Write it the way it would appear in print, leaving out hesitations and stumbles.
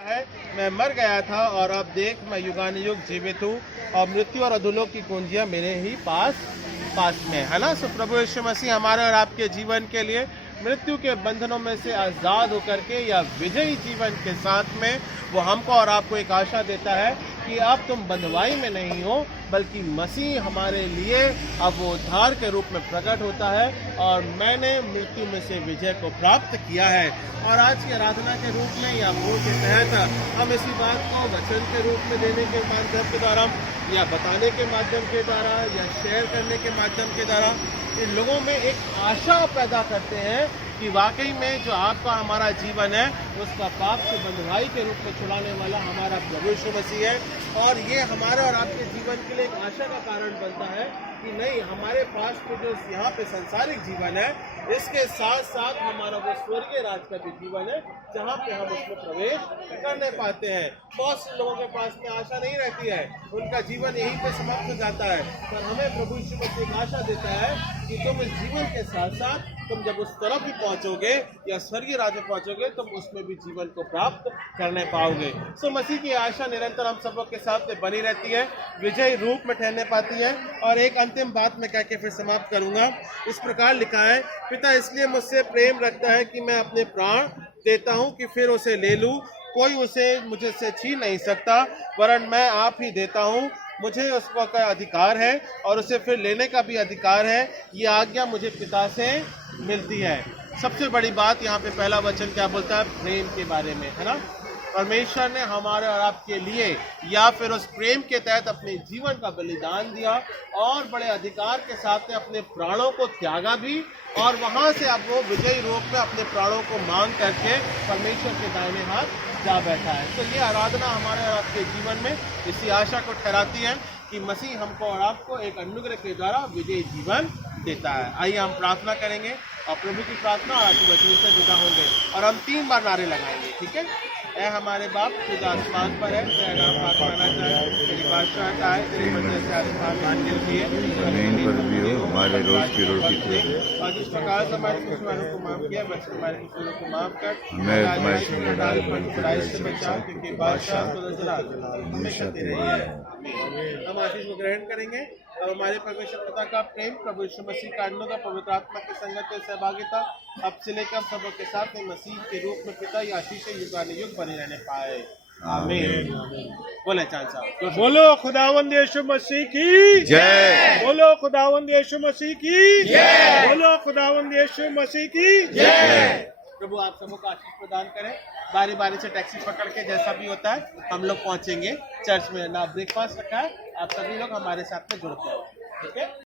है। मैं मर गया था और अब देख मैं युगानुयुग जीवित हूँ और मृत्यु और अधोलोक की कुंजियां मेरे ही पास में है ना। सो प्रभु यीशु मसीह हमारे और आपके जीवन के लिए मृत्यु के बंधनों में से आज़ाद होकर के या विजयी जीवन के साथ में वो हमको और आपको एक आशा देता है कि अब तुम बंधुआई में नहीं हो, बल्कि मसीह हमारे लिए अब वो उद्धार के रूप में प्रकट होता है और मैंने मृत्यु में से विजय को प्राप्त किया है। और आज की आराधना के रूप में या बोल के तहत हम इसी बात को वचन के रूप में देने के माध्यम के द्वारा या बताने के माध्यम के द्वारा या शेयर करने के माध्यम के द्वारा इन लोगों में एक आशा पैदा करते हैं कि वाकई में जो आपका हमारा जीवन है उसका पाप से बंधुआई के रूप में छुड़ाने वाला हमारा प्रभु यीशु मसीह है। और ये हमारे और आपके जीवन के लिए एक आशा का कारण बनता है कि नहीं, हमारे पास तो जो यहाँ पे संसारिक जीवन है इसके साथ साथ हमारा वो स्वर्गीय राज का भी जीवन है जहाँ पे हम उसमें प्रवेश करने पाते हैं। बहुत से लोगों के पास में आशा नहीं रहती है, उनका जीवन यहीं पे समाप्त हो जाता है, पर हमें प्रभु यीशु मसीह एक आशा देता है कि तुम इस जीवन के साथ साथ तुम जब उस तरफ भी पहुंचोगे या स्वर्गीय राज्य में पहुंचोगे तुम उसमें भी जीवन को प्राप्त करने पाओगे। सो मसीह की आशा निरंतर हम सबों के साथ में बनी रहती है, विजयी रूप में ठहरने पाती है। और एक अंतिम बात मैं कह के फिर समाप्त करूंगा। इस प्रकार लिखा है, पिता इसलिए मुझसे प्रेम रखता है कि मैं अपने प्राण देता हूँ कि फिर उसे ले लूँ। कोई उसे मुझे से छीन नहीं सकता, वरन मैं आप ही देता हूँ। मुझे उसका का अधिकार है और उसे फिर लेने का भी अधिकार है। ये आज्ञा मुझे पिता से मिलती है। सबसे बड़ी बात यहाँ पे पहला वचन क्या बोलता है? प्रेम के बारे में, है ना। परमेश्वर ने हमारे और आपके लिए या फिर उस प्रेम के तहत अपने जीवन का बलिदान दिया और बड़े अधिकार के साथ में अपने प्राणों को त्यागा भी, और वहाँ से अब वो विजयी रूप में अपने प्राणों को मांग करके परमेश्वर के दाहिने हाथ जा बैठा है। तो ये आराधना हमारे और आपके जीवन में इसी आशा को ठहराती है कि मसीह हमको और आपको एक अनुग्रह के द्वारा विजयी जीवन देता है। आइए हम प्रार्थना करेंगे और प्रभु की प्रार्थना और आशीर्वाद से जुदा होंगे और हम 3 बार नारे लगाएंगे, ठीक है। ऐ हमारे बाप जो आसमान पर है, तेरा नाम पाक माना जाए, तेरी बादशाहत आए, तेरी मर्जी से आसमान में गिरती है, जमीन पर भी हो, हमारे रोज की रोटी दे और जिस प्रकार से हमारे दुश्मनों को माफ किया वैसे हमारे दुश्मनों को माफ कर, हमें आजमाइश में न डाल, बुराई से बचा, क्योंकि बादशाह हमेशा तेरे ही है। हम आशीष को ग्रहण करेंगे और हमारे परमेश्वर पिता का प्रेम, प्रभु यीशु मसीह का अनुग्रह, पवित्र आत्मा की संगत में सहभागिता अब से लेकर सबों के साथ में मसीह के रूप में पिता या आशीष युगानुयुग बने रहने पाए। आमीन। बोले चांद साहब, बोलो खुदावंद यीशु मसीह की जय। बोलो खुदावंद यीशु मसीह की जय। बोलो खुदावंद यीशु मसीह की जय। प्रभु आप सबों को आशीष प्रदान करें। बारी बारी से टैक्सी पकड़ के जैसा भी होता है हम लोग पहुंचेंगे चर्च में। ना ब्रेकफास्ट रखा है, आप सभी लोग हमारे साथ में जुड़ते हैं, ठीक है।